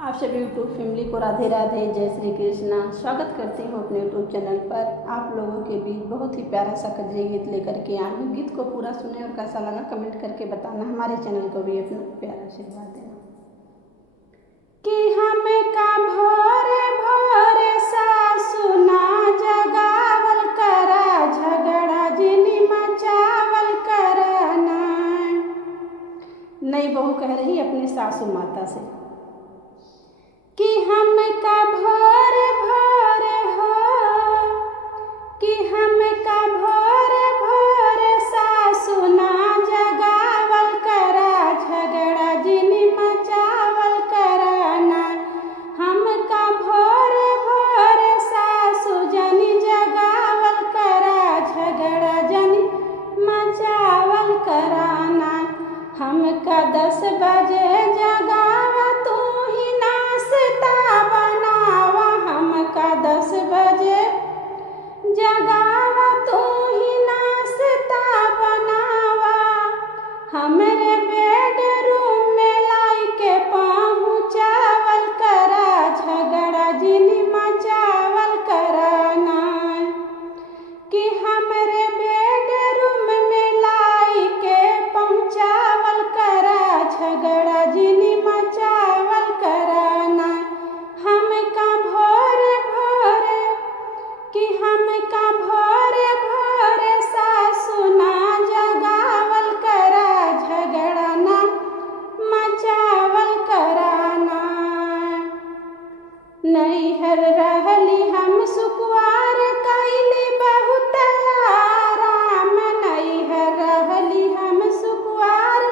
आप सभी YouTube family को राधे राधे, जय श्री कृष्णा। स्वागत करती हूँ अपने यूट्यूब चैनल पर। आप लोगों के बीच बहुत ही प्यारा सा कजरी गीत लेकर के आई हूँ। गीत को पूरा सुने और कैसा लगा कमेंट करके बताना। हमारे चैनल को भी अपना प्यारा आशीर्वाद देना। कि हमें का भोरे भोरे सासु ना जगावल करा, झगड़ा जिनी मचावल करना। नई बहू कह रही अपनी सासू माता से कि हम का भोरे भोरे हो, कि हम का भोरे भोरे सासु ना जगावल करा, झगड़ा जिनी मचावल कराना। हम का भोरे भोरे सासु जनी जगावल करा, झगड़ा जनी मचावल कराना। हम का 10 बजे जगावा तू ही नाश्ता बनावा, हम का 10 बजे जगावा तू ही नाश्ता बनावा। हमरे बेडरूम में लाई के पहुँचावल करा, झगड़ा जिनी मचावल कराना। कि हमरे बेडरूम में लाई के पहुँचावल करा, झगड़ा जिनी मचावल कराना। हम का भोरे भोरे, कि हम का भोरे भोरे सासु ना जगावल करा, झगड़ा ना मचावल कराना। नैहर रहली हम सुकुवार कैली बहुत आराम, नैहर रहली हम सुकुवार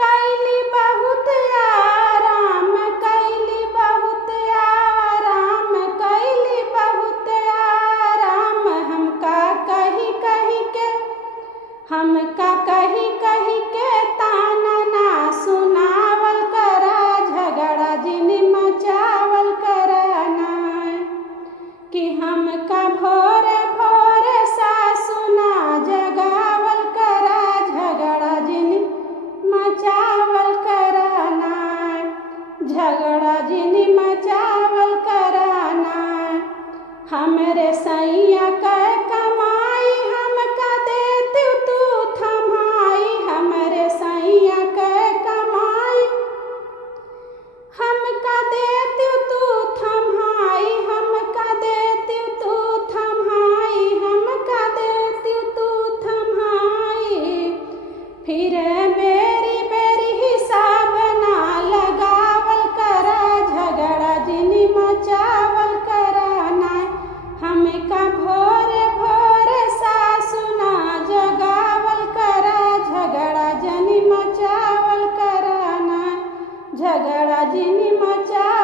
कैली बहुत आराम, कैली बहुत आराम, कैली बहुत आराम। हमका कही कही के, हमका कही कही के ताना ना सुनावल करा, झगड़ा जिनी मचावल कराना। कि हमका भोरे भोरे सासु ना जगावल करा, झगड़ा जिनी मचावल कराना, झगड़ा जिनी मचावल कराना। हमरे सैया के कमाई हमका देती तू थमाई, हमरे सैया के कमाई हमका देती तू थमाई, हमका देती तू थमाई, हमका देती तू थमाई। फिर बेरी बेरी हिसाब ना लगावल करा, झगड़ा जिनी मचावल कराना। हमका भोरे भोरे सासु ना जगावल करा, झगड़ा जिनी मचावल कराना, झगड़ा जिनी मचा